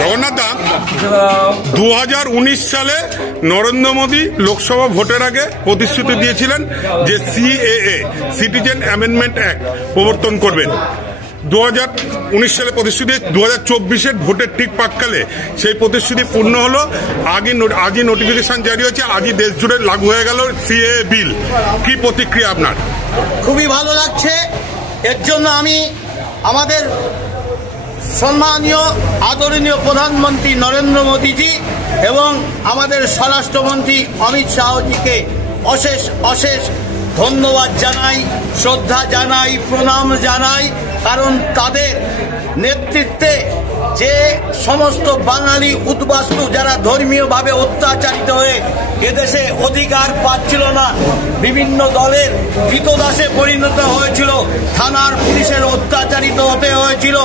জগন্নাথ দা, 2019 সালে নরেন্দ্র মোদী লোকসভা ভোটের আগে প্রতিশ্রুতি দিয়েছিলেন যে সিএএ সিটিজেন অ্যামেন্ডমেন্ট অ্যাক্ট প্রবর্তন করবেন। 2019 সালে প্রতিশ্রুতি, 2024-এর ভোটের ঠিক প্রাক্কালে সেই প্রতিশ্রুতি পূর্ণ হলো। আজই নোটিফিকেশন জারি হয়েছে, আজই দেশ জুড়ে লাগু হয়ে গেল সিএএ বিল। কি প্রতিক্রিয়া আপনার? খুবই ভালো লাগছে। এর জন্য আমি আমাদের সম্মানীয় আদরণীয় প্রধানমন্ত্রী নরেন্দ্র মোদীজি এবং আমাদের স্বরাষ্ট্রমন্ত্রী অমিত শাহজিকে অশেষ অশেষ ধন্যবাদ জানাই, শ্রদ্ধা জানাই, প্রণাম জানাই। কারণ তাদের নেতৃত্বে যে সমস্ত বাঙালি উদ্বাস্তু যারা ধর্মীয়ভাবে অত্যাচারিত হয়ে এদেশে অধিকার পাচ্ছিল না, বিভিন্ন দলের কৃতদাসে পরিণত হয়েছিল, থানার পুলিশের অত্যাচারিত হতে হয়েছিল,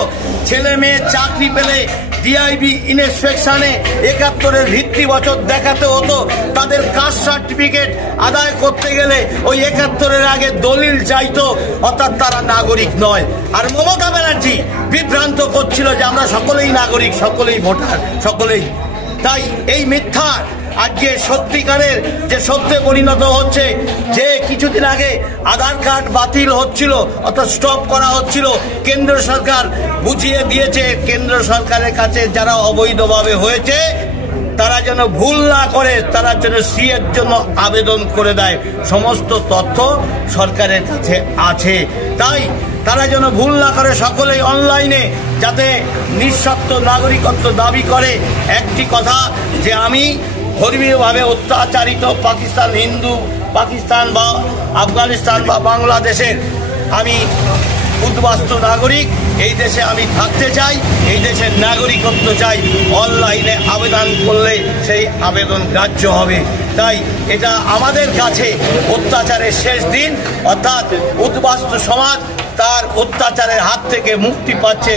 ছেলে মেয়ে চাকরি পেলে ডিআইবি ইন্সপেকশনে 71-এর ভিত্তি বছর দেখাতে হতো, তাদের কাস্ট সার্টিফিকেট আদায় করতে গেলে ওই 71-এর আগে দলিল চাইতো, অর্থাৎ তারা নাগরিক নয়। আর মমতা ব্যানার্জি বিভ্রান্ত করছিল যে আমরা সকলেই নাগরিক, সকলেই ভোটার, সকলেই। তাই এই মিথ্যা আজকে সত্যিকারের যে সত্যে পরিণত হচ্ছে, যে কিছুদিন আগে আধার কার্ড বাতিল হচ্ছিল অর্থাৎ স্টপ করা হচ্ছিল, কেন্দ্র সরকার বুঝিয়ে দিয়েছে কেন্দ্র সরকারের কাছে যারা অবৈধভাবে হয়েছে তারা যেন ভুল না করে, তারা যেন সিএর জন্য আবেদন করে দেয়। সমস্ত তথ্য সরকারের কাছে আছে, তাই তারা যেন ভুল না করে, সকলেই অনলাইনে যাতে নিঃশর্ত নাগরিকত্ব দাবি করে। একটি কথা, যে আমি ধর্মীয়ভাবে অত্যাচারিত পাকিস্তান, হিন্দু পাকিস্তান বা আফগানিস্তান বা বাংলাদেশের আমি উদ্বাস্তু নাগরিক, এই দেশে আমি থাকতে চাই, এই দেশের নাগরিকত্ব চাই। অনলাইনে আবেদন করলে সেই আবেদন গ্রাহ্য হবে। তাই এটা আমাদের কাছে অত্যাচারের শেষ দিন, অর্থাৎ উদ্বাস্তু সমাজ তার অত্যাচারের হাত থেকে মুক্তি পাচ্ছে,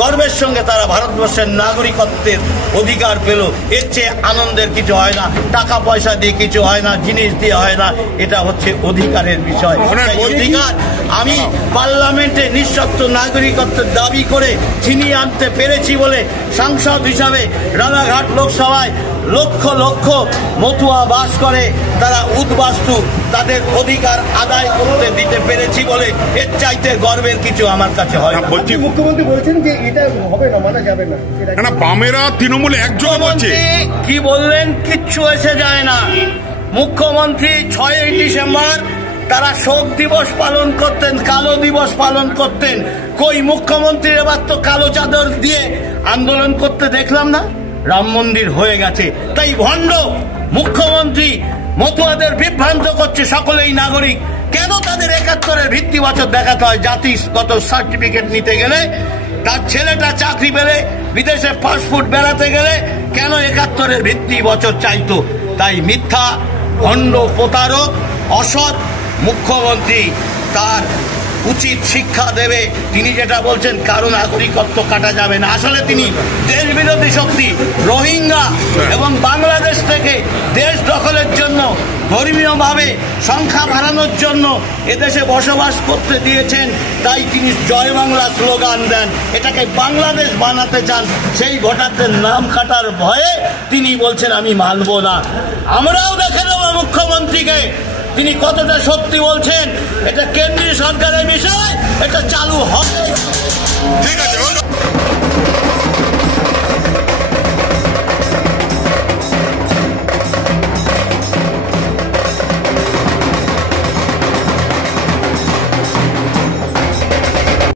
গর্বের সঙ্গে তারা ভারতবর্ষের নাগরিকত্বের অধিকার পেল। এর চেয়ে আনন্দের কিছু হয় না, টাকা পয়সা দিয়ে কিছু হয় না, জিনিস দিয়ে হয় না, এটা হচ্ছে অধিকারের বিষয়। অধিকার আমি পার্লামেন্টে নিঃশর্ত নাগরিকত্বের দাবি করে ছিনিয়ে আনতে পেরেছি বলে সাংসদ হিসাবে রানাঘাট লোকসভায় লক্ষ লক্ষ মতুয়া বাস করে, তারা উদ্বাস্তু, তাদের অধিকার আদায় করতে দিতে পেরেছি বলে এর চাইতে গর্বের কিছু আমার কাছে হয় না। মুখ্যমন্ত্রী বলছেন যে এটা হবে না, মানা যাবে না। বামেরা তৃণমূল একজন বলছে, কি বললেন কিচ্ছু এসে যায় না। মুখ্যমন্ত্রী 6ই ডিসেম্বর তারা শোক দিবস পালন করতেন, কালো দিবস পালন করতেন। কই মুখ্যমন্ত্রী এবার তো কালো চাদর দিয়ে আন্দোলন করতে দেখলাম না। রাম মন্দির হয়ে গেছে, তাই ভণ্ড মুখ্যমন্ত্রী মতুয়াদের বিভ্রান্ত করছে, সকলেই নাগরিক। কেন তাদের 71-এর ভিত্তি বছর দেখাতে হয়? জাতিগত সার্টিফিকেট নিতে গেলে, তার ছেলেটা চাকরি পেলে, বিদেশে পাসপোর্ট বেড়াতে গেলে কেন 71-এর ভিত্তি বছর চাইতো? তাই মিথ্যা, ভণ্ড, প্রতারক, অসৎ মুখ্যমন্ত্রী, তার উচিত শিক্ষা দেবে। তিনি যেটা বলছেন কারো নাগরিকত্ব কাটা যাবে না, আসলে তিনি দেশ বিরোধী শক্তি, রোহিঙ্গা এবং বাংলাদেশ থেকে দেশ দখলের জন্য, ধর্মীয়ভাবে সংখ্যা বাড়ানোর জন্য এদেশে বসবাস করতে দিয়েছেন। তাই তিনি জয় বাংলা স্লোগান দেন, এটাকে বাংলাদেশ বানাতে চান। সেই ভোটারদের নাম কাটার ভয়ে তিনি বলছেন আমি মানব না। আমরাও দেখে নেব মুখ্যমন্ত্রীকে তিনি কতটা সত্যি বলছেন। এটা কেন্দ্রীয় সরকারের বিষয়, এটা চালু হবে। ঠিক আছে।